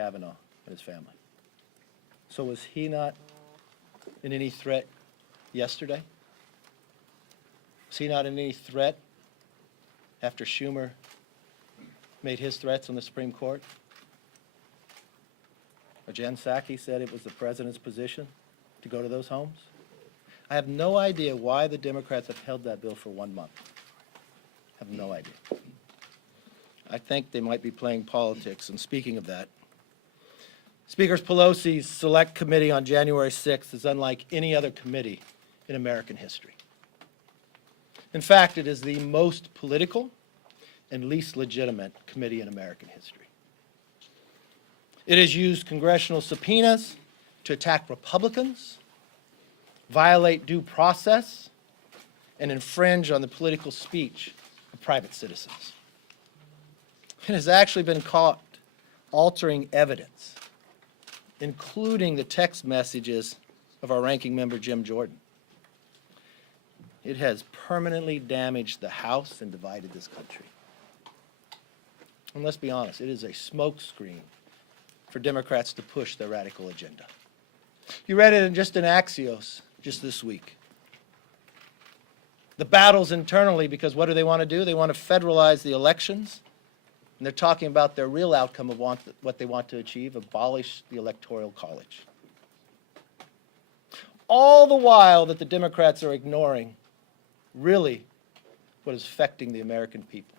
Kavanaugh and his family. So was he not in any threat yesterday? Was he not in any threat after Schumer made his threats on the Supreme Court? Or Jen Psaki said it was the president's position to go to those homes? I have no idea why the Democrats have held that bill for 1 month. I have no idea. I think they might be playing politics. And speaking of that, Speaker Pelosi's Select Committee on January 6th is unlike any other committee in American history. In fact, it is the most political and least legitimate committee in American history. It has used congressional subpoenas to attack Republicans, violate due process, and infringe on the political speech of private citizens. It has actually been caught altering evidence, including the text messages of our ranking member, Jim Jordan. It has permanently damaged the House and divided this country. And let's be honest, it is a smokescreen for Democrats to push their radical agenda. You read it in Axios just this week. The battles internally, because what do they want to do? They want to federalize the elections, and they're talking about their real outcome of what they want to achieve, abolish the Electoral College. All the while that the Democrats are ignoring really what is affecting the American people.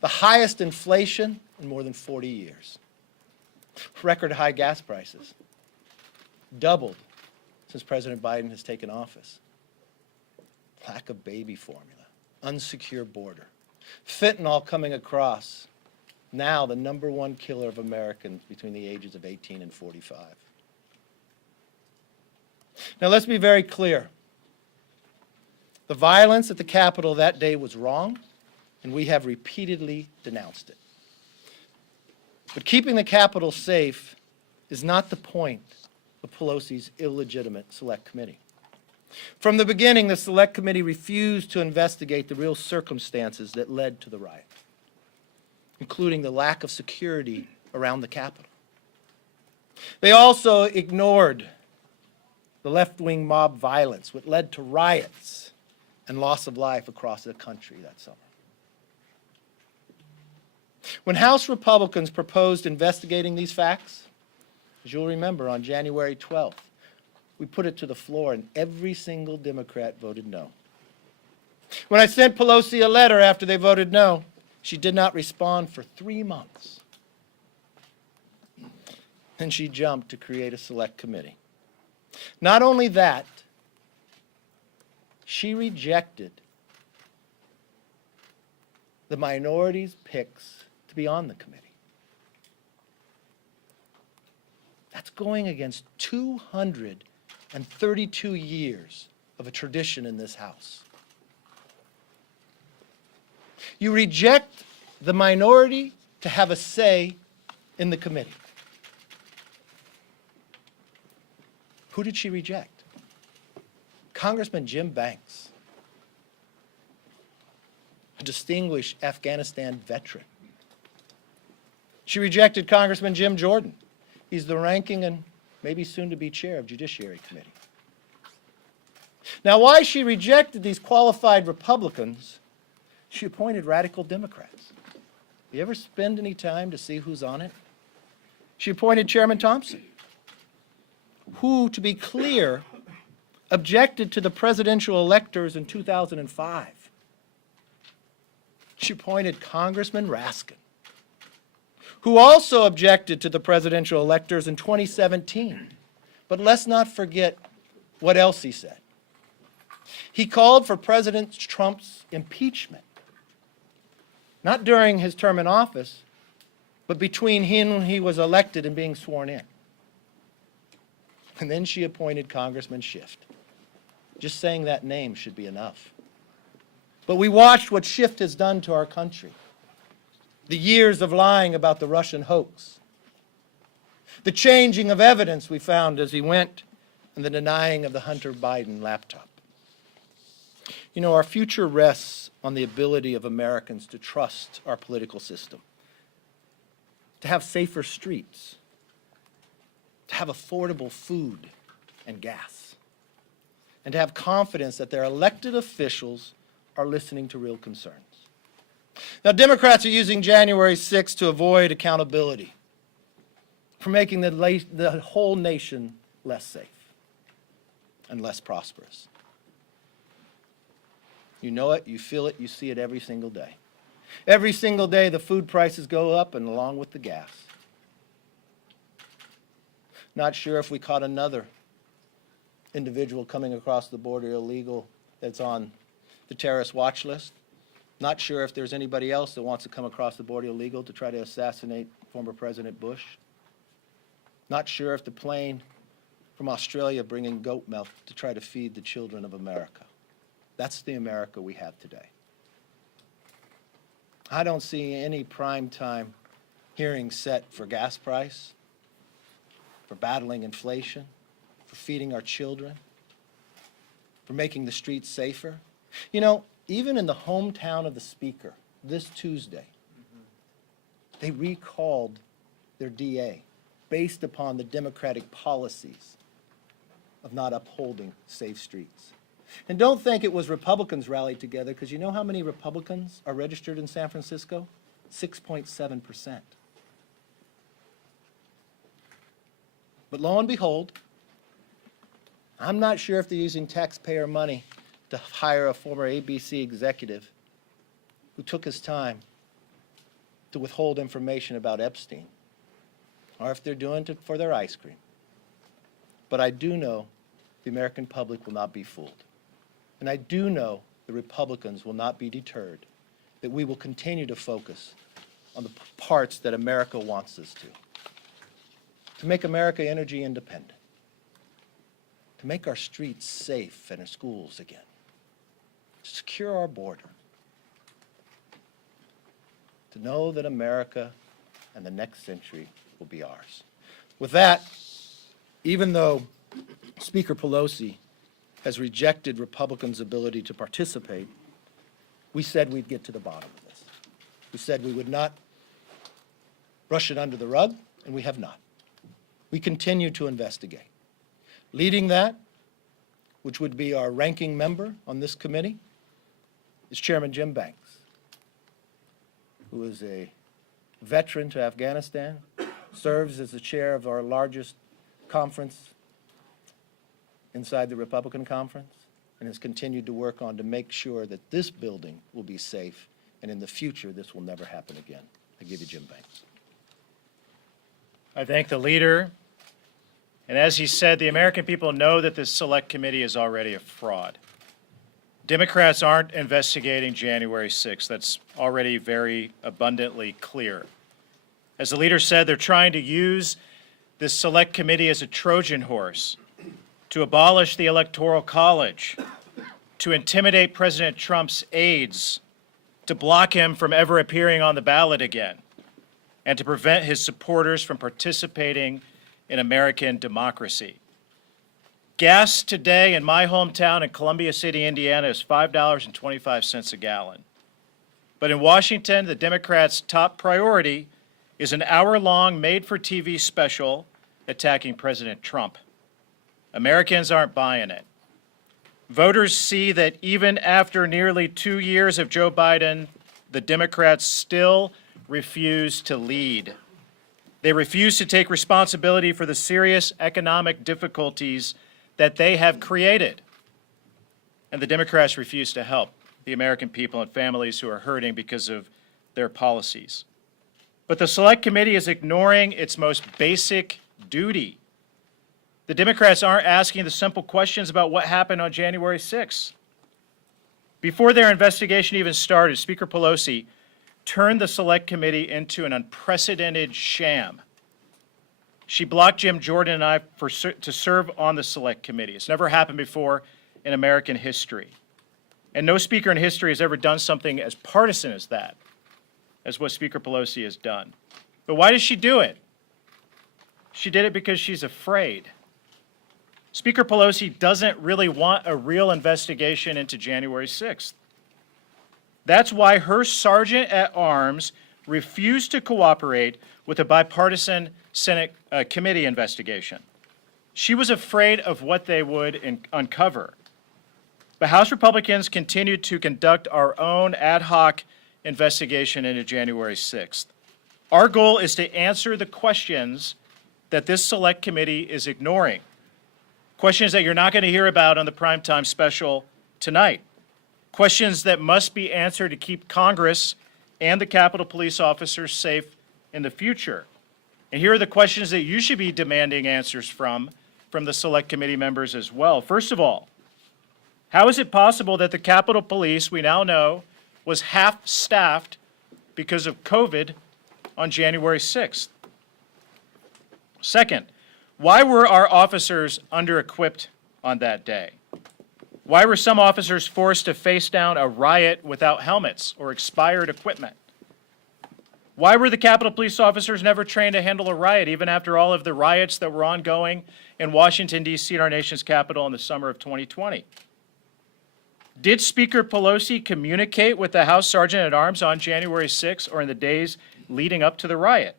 The highest inflation in more than 40 years. Record high gas prices. Doubled since President Biden has taken office. Lack of baby formula. Unsecure border. Fentanyl coming across. Now the #1 killer of Americans between the ages of 18 and 45. Now let's be very clear. The violence at the Capitol that day was wrong, and we have repeatedly denounced it. But keeping the Capitol safe is not the point of Pelosi's illegitimate Select Committee. From the beginning, the Select Committee refused to investigate the real circumstances that led to the riot, including the lack of security around the Capitol. They also ignored the left-wing mob violence, which led to riots and loss of life across the country that summer. When House Republicans proposed investigating these facts, as you'll remember, on January 12th, we put it to the floor and every single Democrat voted no. When I sent Pelosi a letter after they voted no, she did not respond for 3 months. And she jumped to create a Select Committee. Not only that, she rejected the minority's picks to be on the committee. That's going against 232 years of a tradition in this House. You reject the minority to have a say in the committee. Who did she reject? Congressman Jim Banks, a distinguished Afghanistan veteran. She rejected Congressman Jim Jordan. He's the ranking and maybe soon to be chair of Judiciary Committee. Now, why she rejected these qualified Republicans, she appointed radical Democrats. You ever spend any time to see who's on it? She appointed Chairman Thompson, who, to be clear, objected to the presidential electors in 2005. She appointed Congressman Raskin, who also objected to the presidential electors in 2017. But let's not forget what else he said. He called for President Trump's impeachment, not during his term in office, but between him when he was elected and being sworn in. And then she appointed Congressman Schiff. Just saying that name should be enough. But we watched what Schiff has done to our country. The years of lying about the Russian hoax. The changing of evidence we found as he went, and the denying of the Hunter Biden laptop. You know, our future rests on the ability of Americans to trust our political system, to have safer streets, to have affordable food and gas, and to have confidence that their elected officials are listening to real concerns. Now, Democrats are using January 6th to avoid accountability for making the whole nation less safe and less prosperous. You know it, you feel it, you see it every single day. Every single day, the food prices go up, and along with the gas. Not sure if we caught another individual coming across the border illegal that's on the terrorist watch list. Not sure if there's anybody else that wants to come across the border illegal to try to assassinate former President Bush. Not sure if the plane from Australia bringing goat milk to try to feed the children of America. That's the America we have today. I don't see any primetime hearings set for gas price, for battling inflation, for feeding our children, for making the streets safer. You know, even in the hometown of the Speaker, this Tuesday, they recalled their DA based upon the Democratic policies of not upholding safe streets. And don't think it was Republicans rallied together, because you know how many Republicans are registered in San Francisco? 6.7%. But lo and behold, I'm not sure if they're using taxpayer money to hire a former ABC executive who took his time to withhold information about Epstein, or if they're doing it for their ice cream. But I do know the American public will not be fooled. And I do know the Republicans will not be deterred, that we will continue to focus on the parts that America wants us to make America energy independent, to make our streets safe and our schools again, to secure our border, to know that America and the next century will be ours. With that, even though Speaker Pelosi has rejected Republicans' ability to participate, we said we'd get to the bottom of this. We said we would not brush it under the rug, and we have not. We continue to investigate. Leading that, which would be our ranking member on this committee, is Chairman Jim Banks, who is a veteran to Afghanistan, serves as the chair of our largest conference inside the Republican conference, and has continued to work on to make sure that this building will be safe, and in the future, this will never happen again. I give you Jim Banks. I thank the leader. And as he said, the American people know that this select committee is already a fraud. Democrats aren't investigating January 6th. That's already very abundantly clear. As the leader said, they're trying to use this select committee as a Trojan horse to abolish the Electoral College, to intimidate President Trump's aides, to block him from ever appearing on the ballot again, and to prevent his supporters from participating in American democracy. Gas today in my hometown in Columbia City, Indiana, is $5.25 a gallon. But in Washington, the Democrats' top priority is an hour-long made-for-TV special attacking President Trump. Americans aren't buying it. Voters see that even after nearly 2 years of Joe Biden, the Democrats still refuse to lead. They refuse to take responsibility for the serious economic difficulties that they have created. And the Democrats refuse to help the American people and families who are hurting because of their policies. But the Select Committee is ignoring its most basic duty. The Democrats aren't asking the simple questions about what happened on January 6th. Before their investigation even started, Speaker Pelosi turned the Select Committee into an unprecedented sham. She blocked Jim Jordan and I to serve on the Select Committee. It's never happened before in American history. And no speaker in history has ever done something as partisan as that, as what Speaker Pelosi has done. But why does she do it? She did it because she's afraid. Speaker Pelosi doesn't really want a real investigation into January 6th. That's why her sergeant at arms refused to cooperate with a bipartisan Senate committee investigation. She was afraid of what they would uncover. But House Republicans continued to conduct our own ad hoc investigation into January 6th. Our goal is to answer the questions that this select committee is ignoring. Questions that you're not going to hear about on the primetime special tonight. Questions that must be answered to keep Congress and the Capitol Police officers safe in the future. And here are the questions that you should be demanding answers from the select committee members as well. First of all, how is it possible that the Capitol Police, we now know, was half-staffed because of COVID on January 6th? Second, why were our officers under-equipped on that day? Why were some officers forced to face down a riot without helmets or expired equipment? Why were the Capitol Police officers never trained to handle a riot, even after all of the riots that were ongoing in Washington, D.C. and our nation's capital in the summer of 2020? Did Speaker Pelosi communicate with the House Sergeant-at-Arms on January 6th or in the days leading up to the riot?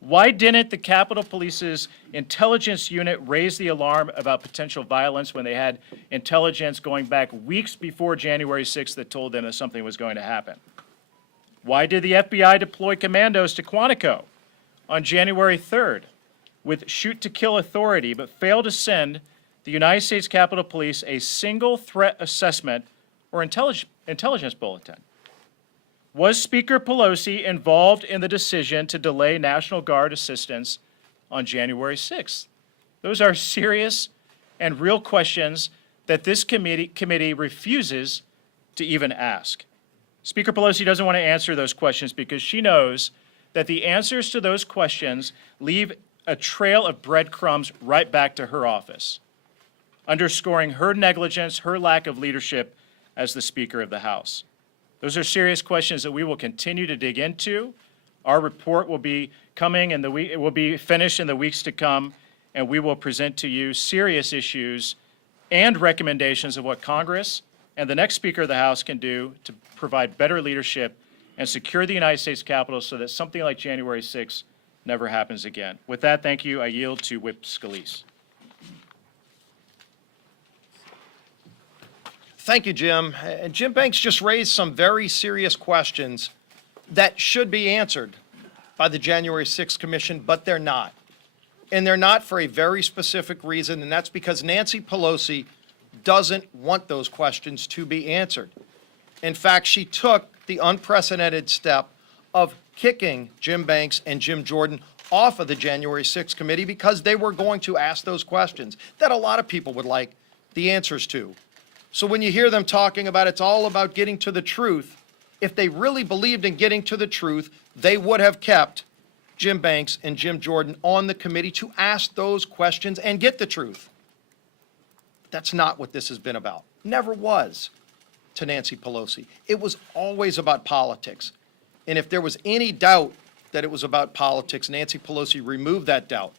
Why didn't the Capitol Police's intelligence unit raise the alarm about potential violence when they had intelligence going back weeks before January 6th that told them that something was going to happen? Why did the FBI deploy commandos to Quantico on January 3rd with shoot-to-kill authority but fail to send the United States Capitol Police a single threat assessment or intelligence bulletin? Was Speaker Pelosi involved in the decision to delay National Guard assistance on January 6th? Those are serious and real questions that this committee refuses to even ask. Speaker Pelosi doesn't want to answer those questions because she knows that the answers to those questions leave a trail of breadcrumbs right back to her office, underscoring her negligence, her lack of leadership as the Speaker of the House. Those are serious questions that we will continue to dig into. Our report will be coming and it will be finished in the weeks to come, and we will present to you serious issues and recommendations of what Congress and the next Speaker of the House can do to provide better leadership and secure the United States Capitol so that something like January 6th never happens again. With that, thank you. I yield to Whip Scalise. Thank you, Jim. And Jim Banks just raised some very serious questions that should be answered by the January 6th Commission, but they're not. And they're not for a very specific reason, and that's because Nancy Pelosi doesn't want those questions to be answered. In fact, she took the unprecedented step of kicking Jim Banks and Jim Jordan off of the January 6th committee because they were going to ask those questions that a lot of people would like the answers to. So when you hear them talking about it's all about getting to the truth, if they really believed in getting to the truth, they would have kept Jim Banks and Jim Jordan on the committee to ask those questions and get the truth. That's not what this has been about. Never was to Nancy Pelosi. It was always about politics. And if there was any doubt that it was about politics, Nancy Pelosi removed that doubt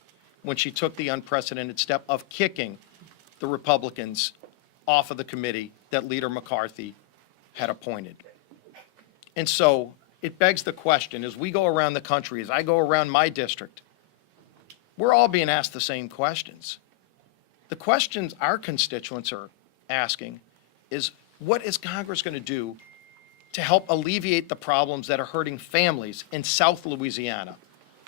when she took the unprecedented step of kicking the Republicans off of the committee that Leader McCarthy had appointed. And so it begs the question, as we go around the country, as I go around my district, we're all being asked the same questions. The questions our constituents are asking is, what is Congress going to do to help alleviate the problems that are hurting families in South Louisiana,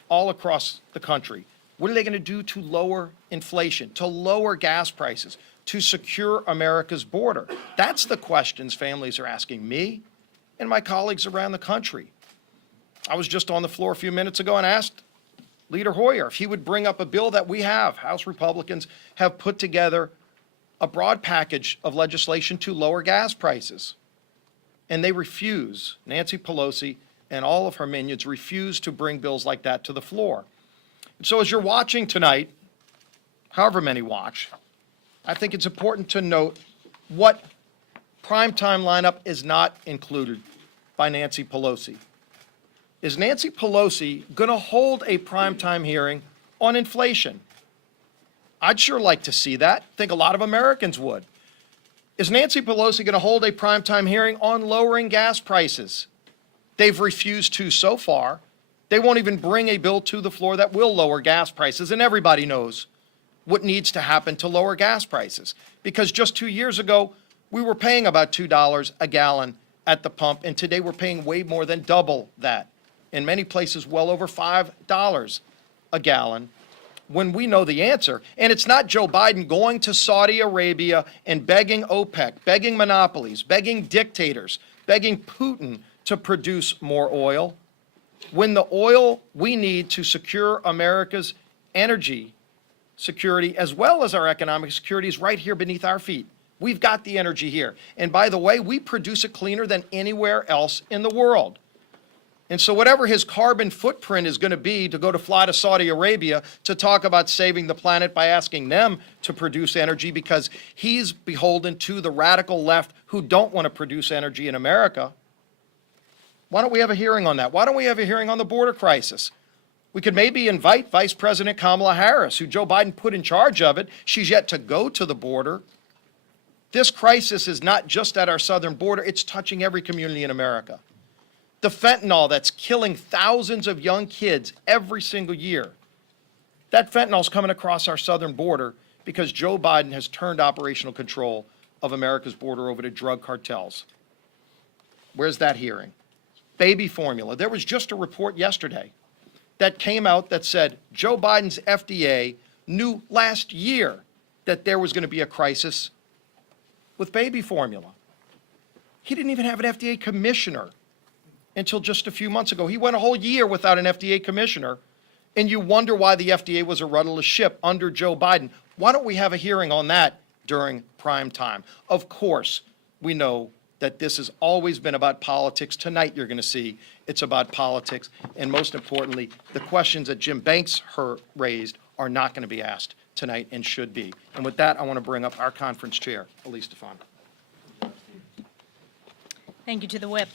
all across the country? What are they going to do to lower inflation, to lower gas prices, to secure America's border? That's the questions families are asking me and my colleagues around the country. I was just on the floor a few minutes ago and asked Leader Hoyer if he would bring up a bill that we have. House Republicans have put together a broad package of legislation to lower gas prices. And they refuse, Nancy Pelosi and all of her minions refuse to bring bills like that to the floor. So as you're watching tonight, however many watch, I think it's important to note what primetime lineup is not included by Nancy Pelosi. Is Nancy Pelosi going to hold a primetime hearing on inflation? I'd sure like to see that. I think a lot of Americans would. Is Nancy Pelosi going to hold a primetime hearing on lowering gas prices? They've refused to so far. They won't even bring a bill to the floor that will lower gas prices, and everybody knows what needs to happen to lower gas prices. Because just 2 years ago, we were paying about $2 a gallon at the pump, and today we're paying way more than double that. In many places, well over $5 a gallon, when we know the answer. And it's not Joe Biden going to Saudi Arabia and begging OPEC, begging monopolies, begging dictators, begging Putin to produce more oil, when the oil we need to secure America's energy security as well as our economic security is right here beneath our feet. We've got the energy here. And by the way, we produce it cleaner than anywhere else in the world. And so whatever his carbon footprint is going to be to go to fly to Saudi Arabia to talk about saving the planet by asking them to produce energy because he's beholden to the radical left who don't want to produce energy in America. Why don't we have a hearing on that? Why don't we have a hearing on the border crisis? We could maybe invite Vice President Kamala Harris, who Joe Biden put in charge of it. She's yet to go to the border. This crisis is not just at our southern border, it's touching every community in America. The fentanyl that's killing thousands of young kids every single year, that fentanyl's coming across our southern border because Joe Biden has turned operational control of America's border over to drug cartels. Where's that hearing? Baby formula. There was just a report yesterday that came out that said Joe Biden's FDA knew last year that there was going to be a crisis with baby formula. He didn't even have an FDA commissioner until just a few months ago. He went a whole year without an FDA commissioner, and you wonder why the FDA was a rudderless ship under Joe Biden. Why don't we have a hearing on that during prime time? Of course, we know that this has always been about politics. Tonight, you're going to see it's about politics. And most importantly, the questions that Jim Banks raised are not going to be asked tonight and should be. And with that, I want to bring up our conference chair, Elise Stefan. Thank you to the whip.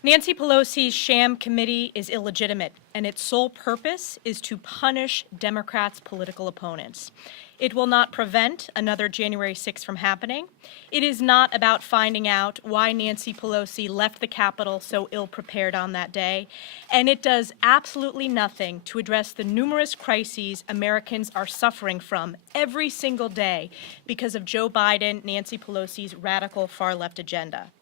Nancy Pelosi's sham committee is illegitimate, and its sole purpose is to punish Democrats' political opponents. It will not prevent another January 6th from happening. It is not about finding out why Nancy Pelosi left the Capitol so ill-prepared on that day, and it does absolutely nothing to address the numerous crises Americans are suffering from every single day because of Joe Biden, Nancy Pelosi's radical far-left agenda.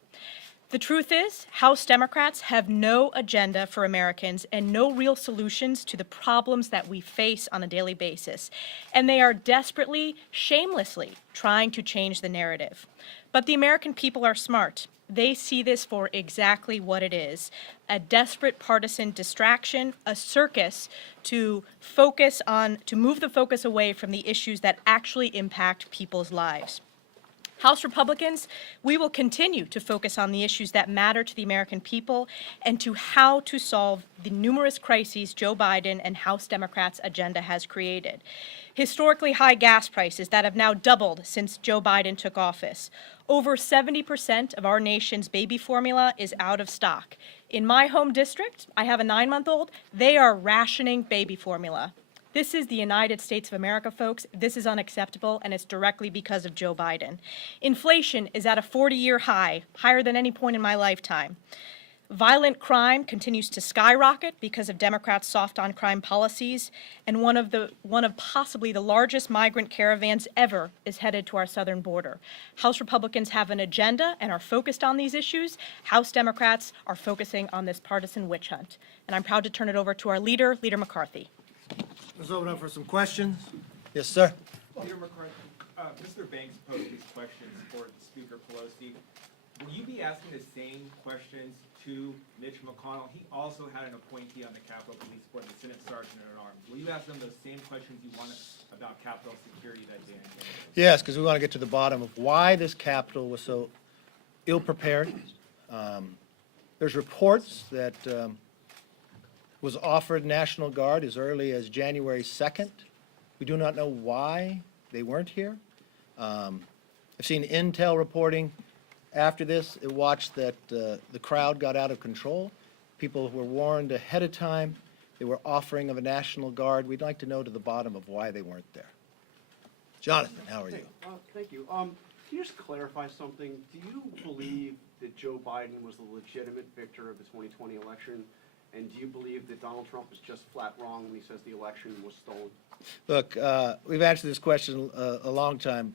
The truth is, House Democrats have no agenda for Americans and no real solutions to the problems that we face on a daily basis. And they are desperately, shamelessly trying to change the narrative. But the American people are smart. They see this for exactly what it is, a desperate partisan distraction, a circus to move the focus away from the issues that actually impact people's lives. House Republicans, we will continue to focus on the issues that matter to the American people and to how to solve the numerous crises Joe Biden and House Democrats' agenda has created. Historically high gas prices that have now doubled since Joe Biden took office. Over 70% of our nation's baby formula is out of stock. In my home district, I have a 9-month-old, they are rationing baby formula. This is the United States of America, folks. This is unacceptable, and it's directly because of Joe Biden. Inflation is at a 40-year high, higher than any point in my lifetime. Violent crime continues to skyrocket because of Democrats' soft-on-crime policies, and one of possibly the largest migrant caravans ever is headed to our southern border. House Republicans have an agenda and are focused on these issues. House Democrats are focusing on this partisan witch hunt. And I'm proud to turn it over to our leader, Leader McCarthy. Let's open up for some questions. Yes, sir. Leader McCarthy, Mr. Banks posed these questions for Speaker Pelosi. Will you be asking the same questions to Mitch McConnell? He also had an appointee on the Capitol Police Board, the Senate Sergeant at Arms. Will you ask them those same questions you want about Capitol security that day? Yes, because we want to get to the bottom of why this Capitol was so ill-prepared. There's reports that was offered National Guard as early as January 2nd. We do not know why they weren't here. I've seen intel reporting after this. It watched that the crowd got out of control. People were warned ahead of time. They were offering of a National Guard. We'd like to know to the bottom of why they weren't there. Jonathan, how are you? Thank you. Can you just clarify something? Do you believe that Joe Biden was the legitimate victor of the 2020 election? And do you believe that Donald Trump is just flat wrong when he says the election was stolen? Look, we've answered this question a long time.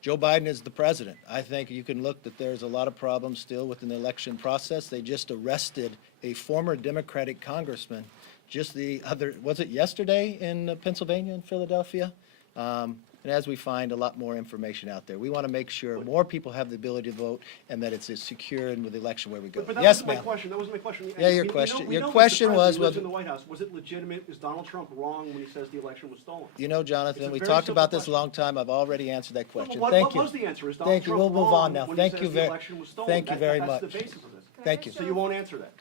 Joe Biden is the president. I think you can look that there's a lot of problems still within the election process. They just arrested a former Democratic congressman just the other, was it yesterday in Pennsylvania and Philadelphia? And as we find a lot more information out there, we want to make sure more people have the ability to vote and that it's as secure and with the election where we go. But that Yes, wasn't my ma'am. question. That wasn't my question. Yeah, your We know- question- we your know Mr. question was President lives whether- in the White House. Was it legitimate? Is Donald Trump wrong when he says the election was stolen? You know, Jonathan, It's a we very talked simple about this a question. long time. I've already answered that question. What Thank you. was the answer? Is Donald Thank you. Trump We'll move wrong on now. when he Thank says you the very, election was stolen? thank you very That's much. the basis of this. Thank you. So you won't answer that?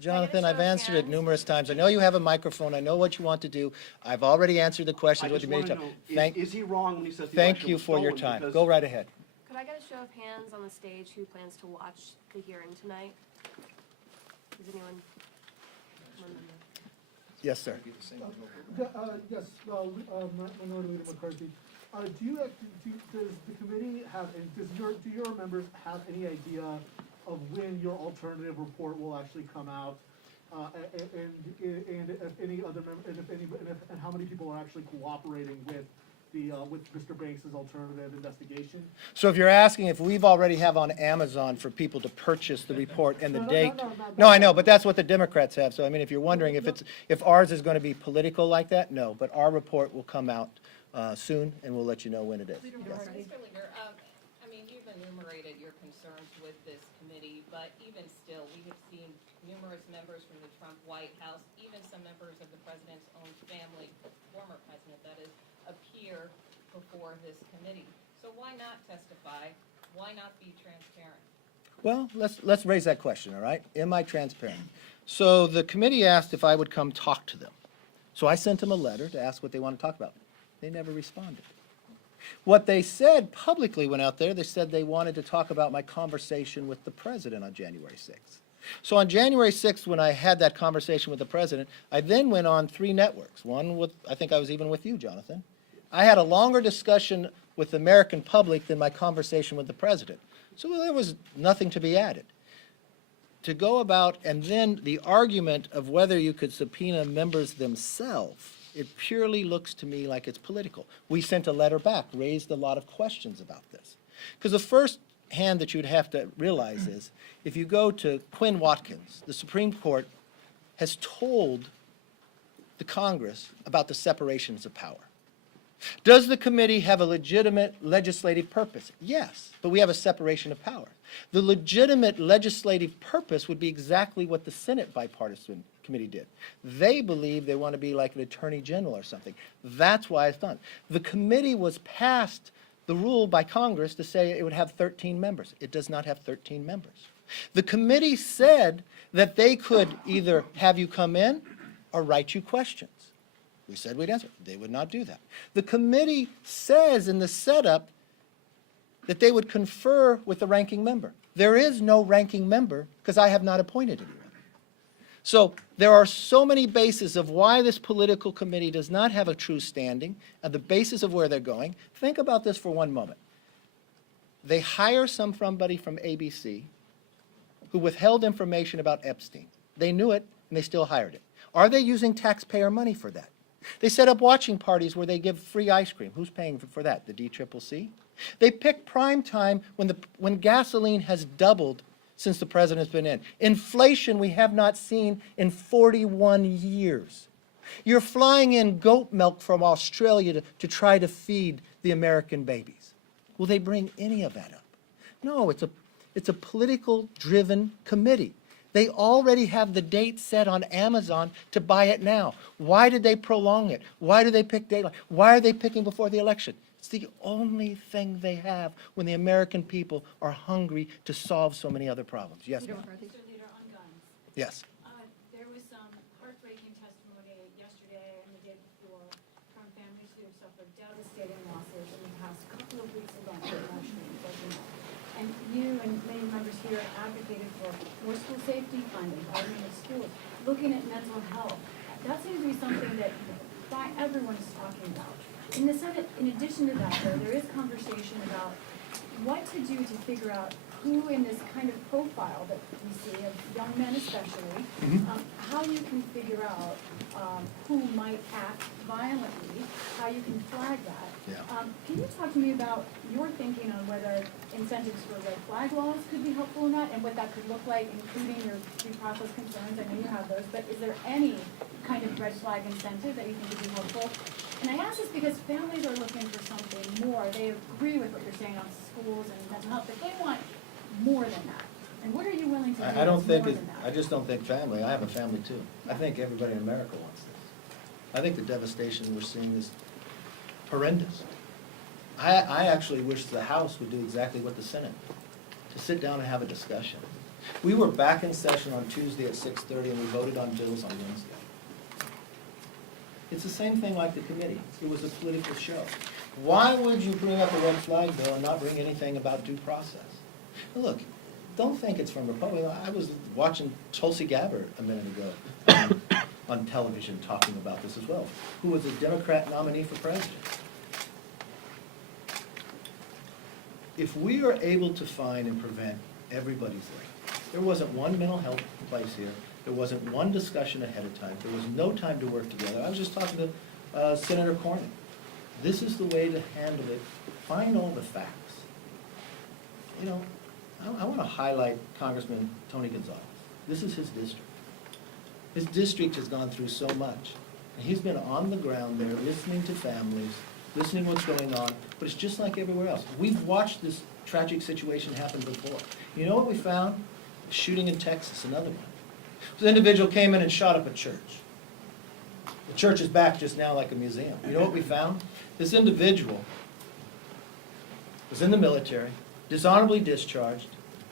Jonathan, I've show of answered it hands? numerous times. I know you have a microphone. I know what you want to do. I've already answered the I questions with just you many want to times. know, Thank, is he wrong when he says the thank election you was for your stolen? time. Because- Go right ahead. Could I get a show of hands on the stage who plans to watch the hearing tonight? Does anyone remember? Yes, sir. Yes, Minority Leader McCarthy. Does the committee have, and do your members have any idea of when your alternative report will actually come out? And if any other and how many people are actually cooperating with with Mr. Banks's alternative investigation? So if you're asking if we've already have on Amazon for people to purchase the report and the No, no, date. no, no, No, I know, no. but that's what the Democrats have. So I mean, if you're wondering if ours is going to be political like that, no. But our report will come out soon, and we'll let you know when it is. Yes. Mr. Leader, I mean, you've enumerated your concerns with this committee, but even still, we have seen numerous members from the Trump White House, even some members of the president's own family, former president, that is, appear before this committee. So why not testify? Why not be transparent? Well, let's raise that question, all right? Am I transparent? So the committee asked if I would come talk to them. So I sent them a letter to ask what they want to talk about. They never responded. What they said publicly went out there, they said they wanted to talk about my conversation with the president on January 6th. So on January 6th, when I had that conversation with the president, I then went on 3 networks. One with, I think I was even with you, Jonathan. I had a longer discussion with the American public than my conversation with the president. So there was nothing to be added. To go about, and then the argument of whether you could subpoena members themselves, it purely looks to me like it's political. We sent a letter back, raised a lot of questions about this. Because the first hand that you'd have to realize is, if you go to Quinn Watkins, the Supreme Court has told the Congress about the separations of power. Does the committee have a legitimate legislative purpose? Yes, but we have a separation of power. The legitimate legislative purpose would be exactly what the Senate bipartisan committee did. They believe they want to be like an attorney general or something. That's why it's done. The committee was passed the rule by Congress to say it would have 13 members. It does not have 13 members. The committee said that they could either have you come in or write you questions. We said we'd answer. They would not do that. The committee says in the setup that they would confer with the ranking member. There is no ranking member because I have not appointed anyone. So there are so many bases of why this political committee does not have a true standing and the basis of where they're going. Think about this for one moment. They hire somebody from ABC who withheld information about Epstein. They knew it and they still hired it. Are they using taxpayer money for that? They set up watching parties where they give free ice cream. Who's paying for that? The DCCC? They pick prime time when gasoline has doubled since the president's been in. Inflation we have not seen in 41 years. You're flying in goat milk from Australia to try to feed the American babies. Will they bring any of that up? No, it's a political-driven committee. They already have the date set on Amazon to buy it now. Why did they prolong it? Why do they pick daylight? Why are they picking before the election? It's the only thing they have when the American people are hungry to solve so many other problems. Yes, ma'am. Mr. Leader, on guns. Yes. There was some heartbreaking testimony yesterday and the day before from families who have suffered devastating losses in the past couple of weeks of guns emotionally, as you know. And you and many members here advocated for more school safety funding, hardening of schools, looking at mental health. That seems to be something that everyone is talking about. In the Senate, in addition to that, though, there is conversation about what to do to figure out who in this kind of profile that we see of young men especially, how you can figure out who might act violently, how you can flag that. Yeah. Can you talk to me about your thinking on whether incentives for red flag laws could be helpful or not, and what that could look like, including your due process concerns? I know you have those, but is there any kind of red flag incentive that you think would be helpful? And I ask this because families are looking for something more. They agree with what you're saying on schools and mental health, but they want more than that. And what are you willing to do I don't that's think, more it. than that? I just don't think family, I have a family too. I think everybody in America wants this. I think the devastation we're seeing is horrendous. I actually wish the House would do exactly what the Senate, to sit down and have a discussion. We were back in session on Tuesday at 6:30 and we voted on bills on Wednesday. It's the same thing like the committee. It was a political show. Why would you bring up a red flag bill and not bring anything about due process? Look, don't think it's from Republicans. I was watching Tulsi Gabbard a minute ago on television talking about this as well, who was a Democrat nominee for president. If we are able to find and prevent everybody's life, there wasn't one mental health place here, there wasn't one discussion ahead of time, there was no time to work together. I was just talking to Senator Cornyn. This is the way to handle it. Find all the facts. You know, I want to highlight Congressman Tony Gonzalez. This is his district. His district has gone through so much. And he's been on the ground there, listening to families, listening what's going on, but it's just like everywhere else. We've watched this tragic situation happen before. You know what we found? A shooting in Texas, another one. This individual came in and shot up a church. The church is back just now like a museum. You know what we found? This individual was in the military, dishonorably discharged,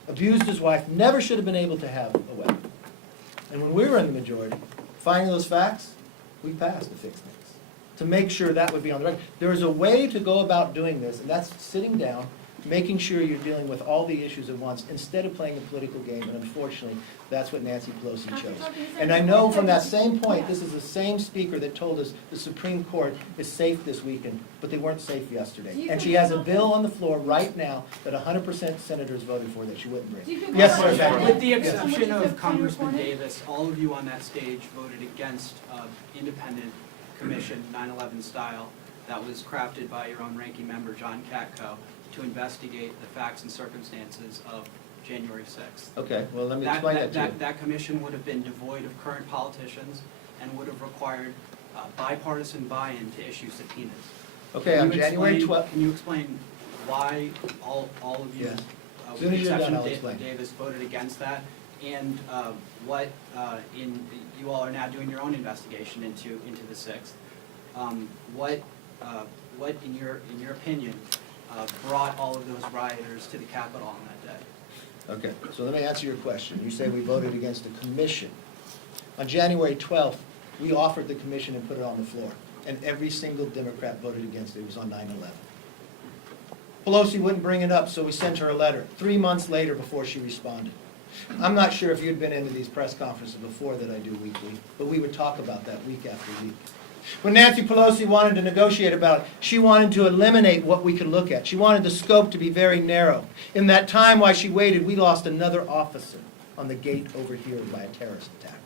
abused his wife, never should have been able to have a weapon. And when we were in the majority, finding those facts, we passed to fix things, to make sure that would be on the record. There is a way to go about doing this, and that's sitting down, making sure you're dealing with all the issues at once, instead of playing a political game, and unfortunately, that's what Nancy Pelosi chose. And I know from that same point, this is the same speaker that told us the Supreme Court is safe this weekend, but they weren't safe yesterday. And she has a bill on the floor right now that 100% senators voted for that she wouldn't bring. Yes, sir. Becky. With the Yes. exception of Yes. Congressman Yes. Davis, all of you on that stage voted against independent commission, 9/11 style, that was crafted by your own ranking member, John Katko, to investigate the facts and circumstances of January 6th. Okay, well, let me explain that to you. That commission would have been devoid of current politicians and would have required bipartisan buy-in to issue subpoenas. Okay, on January 12th. Can you explain why all of you, Yes. As with soon the as you're done, exception I'll of explain. Davis, voted against that? And what, you all are now doing your own investigation into the 6th. What in your opinion, brought all of those rioters to the Capitol on that day? Okay, so let me answer your question. You say we voted against the commission. On January 12th, we offered the commission and put it on the floor, and every single Democrat voted against it. It was on 9/11. Pelosi wouldn't bring it up, so we sent her a letter 3 months later before she responded. I'm not sure if you'd been into these press conferences before that I do weekly, but we would talk about that week after week. When Nancy Pelosi wanted to negotiate about it, she wanted to eliminate what we could look at. She wanted the scope to be very narrow. In that time while she waited, we lost another officer on the gate over here by a terrorist attack,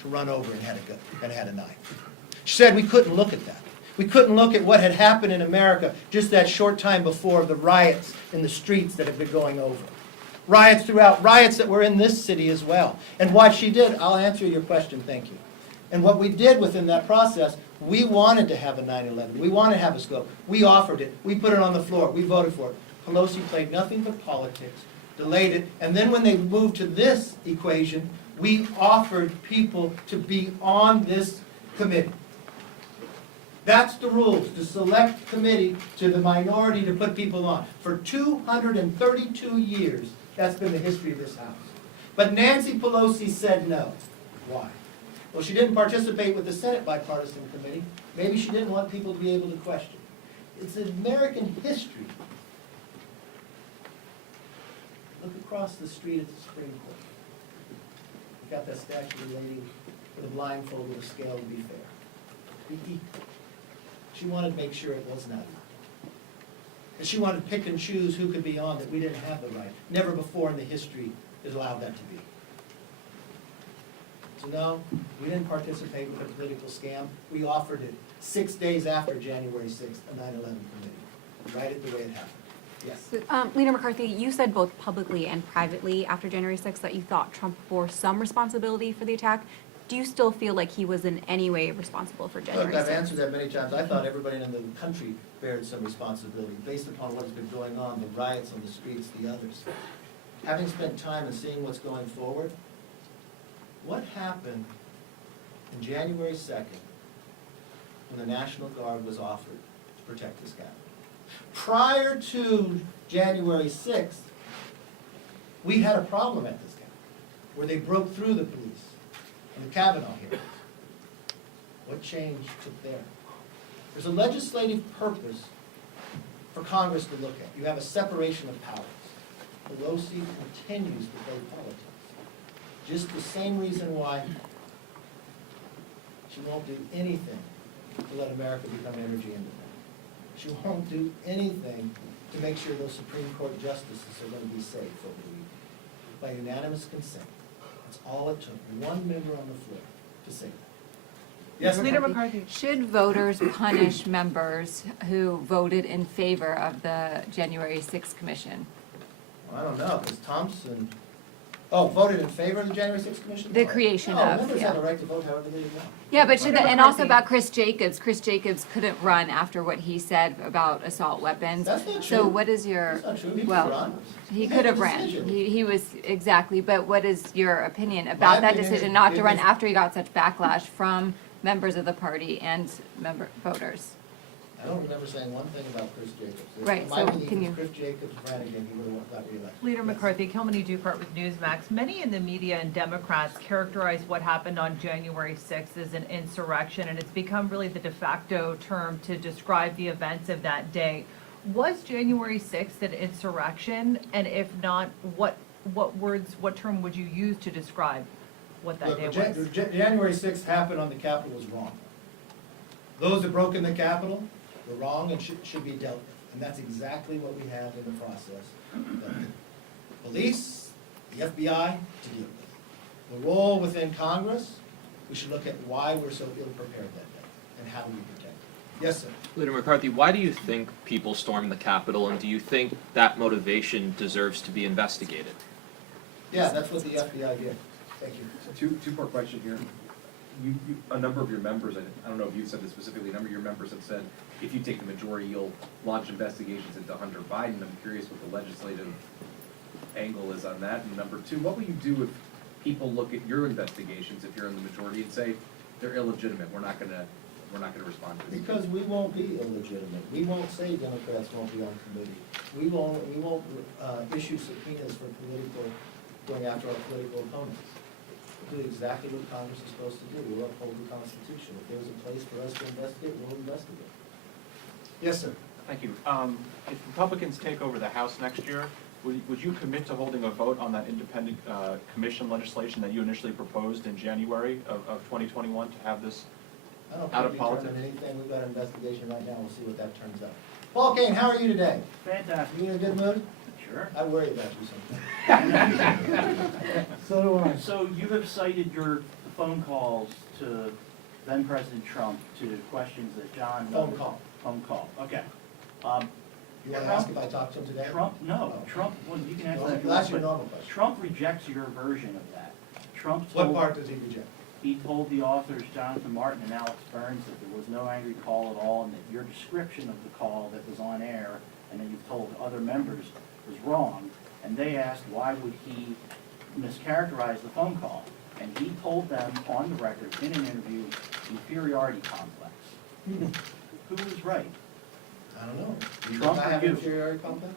to run over and had a knife. She said we couldn't look at that. We couldn't look at what had happened in America just that short time before, the riots in the streets that have been going over. Riots throughout, riots that were in this city as well. And what she did, I'll answer your question, thank you. And what we did within that process, we wanted to have a 9/11. We wanted to have a scope. We offered it. We put it on the floor. We voted for it. Pelosi played nothing but politics, delayed it, and then when they moved to this equation, we offered people to be on this committee. That's the rules, to select committee to the minority to put people on. For 232 years, that's been the history of this House. But Nancy Pelosi said no. Why? Well, she didn't participate with the Senate bipartisan committee. Maybe she didn't want people to be able to question. It's American history. Look across the street at the Supreme Court. You've got that statue of the lady with a blindfold with a scale to be fair. Be equal. She wanted to make sure it was not. And she wanted to pick and choose who could be on that we didn't have the right. Never before in the history is allowed that to be. So no, we didn't participate with a political scam. We offered it 6 days after January 6th, a 9/11 committee. Write it the way it happened. Yes. Leader McCarthy, you said both publicly and privately after January 6th that you thought Trump bore some responsibility for the attack. Do you still feel like he was in any way responsible for January 6th? Look, I've answered that many times. I thought everybody in the country bared some responsibility based upon what has been going on, the riots on the streets, the others. Having spent time and seeing what's going forward, what happened in January 2nd when the National Guard was offered to protect this Capitol? Prior to January 6th, we had a problem at this Capitol where they broke through the police and the Kavanaugh hearing. What change took there? There's a legislative purpose for Congress to look at. You have a separation of powers. Pelosi continues to play politics. Just the same reason why she won't do anything to let America become energy independent. She won't do anything to make sure those Supreme Court justices are going to be safe over the weekend. By unanimous consent. That's all it took. One member on the floor to say that. Yes, Leader McCarthy. Should voters punish members who voted in favor of the January 6th commission? I don't know, because Thompson, voted in favor of the January 6th commission? The creation No, of, members yeah. have a right to vote however they want. Yeah, but should that, and also McCarthy. about Chris Jacobs. Chris Jacobs couldn't run after what he said about assault weapons. That's not So true. what is your, That's not true. He could well, run. he He could made a have ran. decision. He was, exactly, but what is your opinion about that opinion decision is not it to run was- after he got such backlash from members of the party and voters? I don't remember saying one thing about Chris Jacobs. Right, My so belief can is you- Chris Jacobs ran again, he would have got reelected. Leader Yes. McCarthy, Kilmany Dukart with Newsmax. Many in the media and Democrats characterize what happened on January 6th as an insurrection, and it's become really the de facto term to describe the events of that day. Was January 6th an insurrection? And if not, what term would you use to describe what that Look, day what was? January 6th happened on the Capitol was wrong. Those that broke in the Capitol were wrong and should be dealt with. And that's exactly what we have in the process. The police, the FBI to deal with. The role within Congress, we should look at why we're so ill-prepared that day and how do we protect it. Yes, sir. Leader McCarthy, why do you think people stormed the Capitol, and do you think that motivation deserves to be investigated? Yeah, that's what the FBI did. Thank you. So two-part question here. A number of your members, I don't know if you said this specifically, a number of your members have said, if you take the majority, you'll launch investigations into Hunter Biden. I'm curious what the legislative angle is on that. And number two, what will you do if people look at your investigations, if you're in the majority, and say they're illegitimate, we're not gonna respond to this? Because we won't be illegitimate. We won't say Democrats won't be on committee. We won't issue subpoenas for going after our political opponents. We'll do exactly what Congress is supposed to do. We'll uphold the Constitution. If there's a place for us to investigate, we'll investigate. Yes, sir. Thank you. If Republicans take over the House next year, would you commit to holding a vote on that independent commission legislation that you initially proposed in January of 2021 to have this I don't out think of we politics? determine anything. We've got an investigation right now. We'll see what that turns out. Paul Kane, how are you today? Fantastic. You in a good mood? Sure. I worry about you sometimes. So do I. So you have cited your phone calls to then President Trump to questions that John. Phone call. Phone call, okay. You want to ask if I talked to him today? Trump, no, Oh. Trump, well, you can answer Well, that. if you that's want, your but normal question. Trump rejects your version of that. Trump What told. part does he reject? He told the authors, Jonathan Martin and Alex Burns, that there was no angry call at all, and that your description of the call that was on air, and that you've told other members, was wrong. And they asked, why would he mischaracterize the phone call? And he told them on the record, in an interview, inferiority complex. Who was right? I don't know. You Trump think I or have you? an inferiority complex?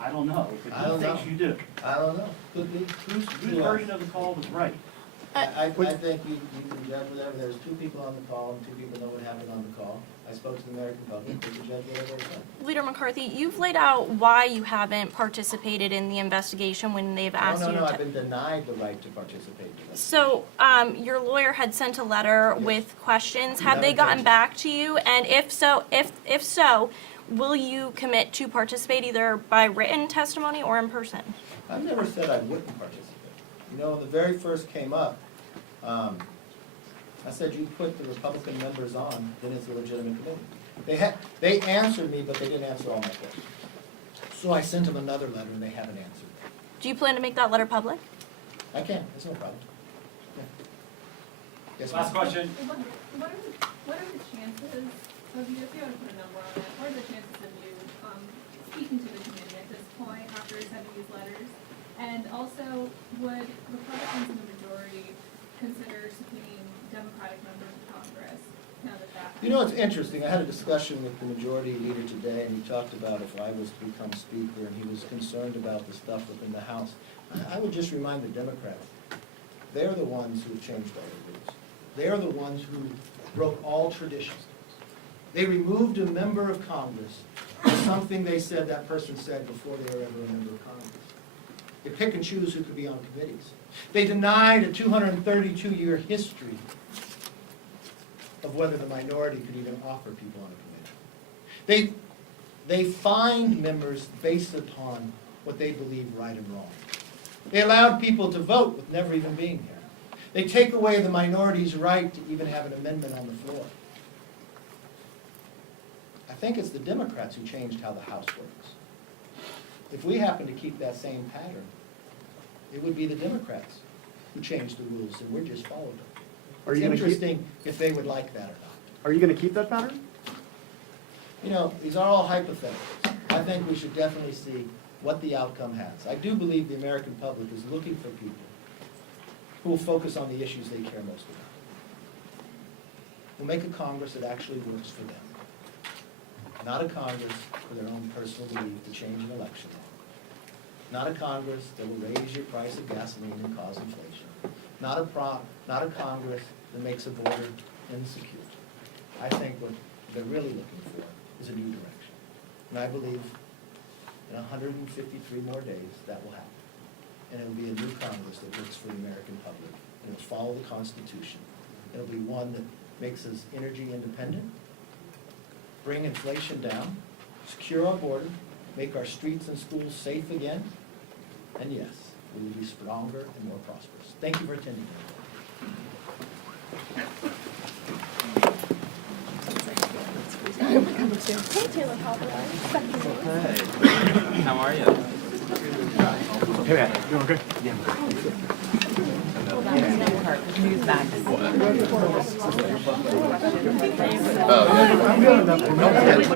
I don't know, I but he don't thinks know. you do. I don't know. Could be. Whose version of the call was right? I think you can judge whatever. There's two people on the call and two people know what happened on the call. I spoke to the American public. They can judge whatever they want. Leader McCarthy, you've laid out why you haven't participated in the investigation when they've asked you No, to. I've been denied the right to participate in this. So, your lawyer had sent a letter with questions. Have they Never gotten did. back to you? And if so, will you commit to participate either by written testimony or in person? I've never said I wouldn't participate. You know, when the very first came up, I said you put the Republican members on, then it's a legitimate committee. They answered me, but they didn't answer all my questions. So I sent them another letter and they haven't answered. Do you plan to make that letter public? I can, there's no problem. Yeah. Yes, Last ma'am. question. What are the chances of you, if you want to put a number on it, what are the chances of you speaking to the committee at this point after sending these letters? And also, would Republicans in the majority consider subpoenaing Democratic members of Congress now that that? You know, it's interesting. I had a discussion with the majority leader today, and he talked about if I was to become speaker, and he was concerned about the stuff within the House. I would just remind the Democrats, they're the ones who have changed all the rules. They're the ones who broke all traditions. They removed a member of Congress for something they said that person said before they were ever a member of Congress. They pick and choose who could be on committees. They denied a 232-year history of whether the minority could even offer people on a committee. They find members based upon what they believe right and wrong. They allowed people to vote with never even being here. They take away the minority's right to even have an amendment on the floor. I think it's the Democrats who changed how the House works. If we happen to keep that same pattern, it would be the Democrats who changed the rules, and we're just following them. Are It's you gonna keep- interesting if they would like that or not. Are you going to keep that pattern? You know, these are all hypotheticals. I think we should definitely see what the outcome has. I do believe the American public is looking for people who will focus on the issues they care most about. Who make a Congress that actually works for them. Not a Congress for their own personal belief to change an election law. Not a Congress that will raise your price of gasoline and cause inflation. Not a Congress that makes a border insecure. I think what they're really looking for is a new direction. And I believe in 153 more days that will happen. And it will be a new Congress that works for the American public. And it will follow the Constitution. It'll be one that makes us energy independent, bring inflation down, secure our border, make our streets and schools safe again, and yes, we will be stronger and more prosperous. Thank you for attending. Hey, how are you? Hey, man. Doing okay? Yeah. Oh, yeah.